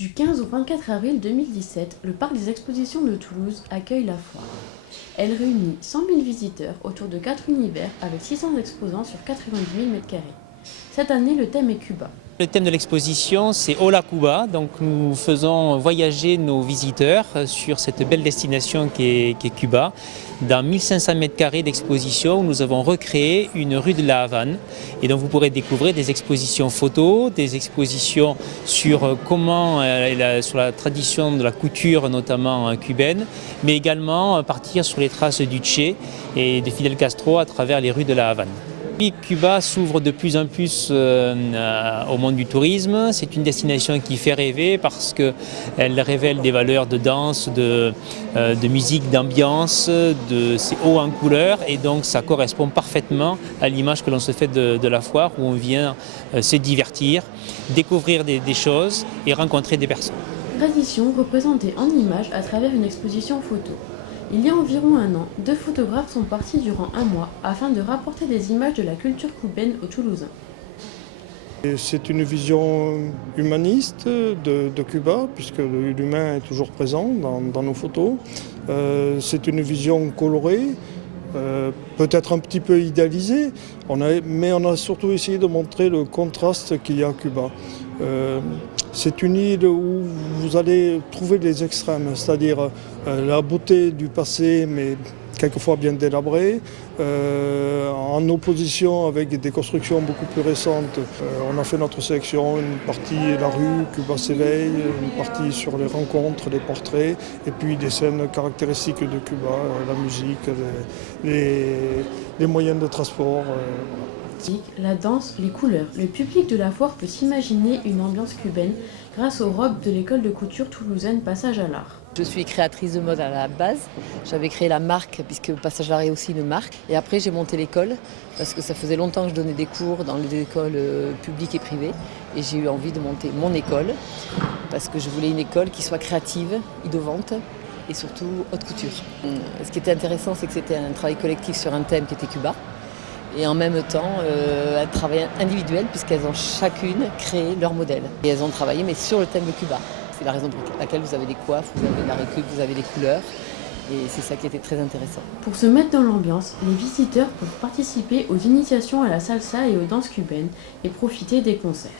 Du 15 au 24 avril 2017, le parc des expositions de Toulouse accueille la foire. Elle réunit 100 000 visiteurs autour de 4 univers avec 600 exposants sur 90 000 m². Cette année, le thème est Cuba. Le thème de l'exposition, c'est Hola Cuba. Donc nous faisons voyager nos visiteurs sur cette belle destination qui est Cuba. Dans 1500 m² d'exposition, nous avons recréé une rue de la Havane. Et donc vous pourrez découvrir des expositions photos, des expositions sur sur la tradition de la couture, notamment cubaine, mais également partir sur les traces du Che et de Fidel Castro à travers les rues de la Havane. Cuba s'ouvre de plus en plus au monde du tourisme. C'est une destination qui fait rêver parce qu'elle révèle des valeurs de danse, de musique, d'ambiance, c'est haut en couleurs et donc ça correspond parfaitement à l'image que l'on se fait de la foire où on vient se divertir, découvrir des choses et rencontrer des personnes. Tradition représentée en images à travers une exposition photo. Il y a environ un an, 2 photographes sont partis durant un mois afin de rapporter des images de la culture cubaine aux Toulousains. C'est une vision humaniste de Cuba, puisque l'humain est toujours présent dans nos photos. C'est une vision colorée, peut-être un petit peu idéalisée, mais on a surtout essayé de montrer le contraste qu'il y a à Cuba. C'est une île où vous allez trouver les extrêmes, c'est-à-dire la beauté du passé, mais quelquefois bien délabrée, en opposition avec des constructions beaucoup plus récentes. On a fait notre sélection, une partie la rue, Cuba s'éveille, une partie sur les rencontres, les portraits, et puis des scènes caractéristiques de Cuba, la musique, les moyens de transport. La danse, les couleurs. Le public de la foire peut s'imaginer une ambiance cubaine grâce aux robes de l'école de couture toulousaine Passage à l'Art. Je suis créatrice de mode à la base. J'avais créé la marque puisque Passage à l'Art est aussi une marque. Et après j'ai monté l'école parce que ça faisait longtemps que je donnais des cours dans les écoles publiques et privées. Et j'ai eu envie de monter mon école parce que je voulais une école qui soit créative, innovante et surtout haute couture. Ce qui était intéressant, c'est que c'était un travail collectif sur un thème qui était Cuba. Et en même temps, un travail individuel puisqu'elles ont chacune créé leur modèle. Et elles ont travaillé mais sur le thème de Cuba. C'est la raison pour laquelle vous avez des coiffes, vous avez la récup, vous avez les couleurs. Et c'est ça qui était très intéressant. Pour se mettre dans l'ambiance, les visiteurs peuvent participer aux initiations à la salsa et aux danses cubaines et profiter des concerts.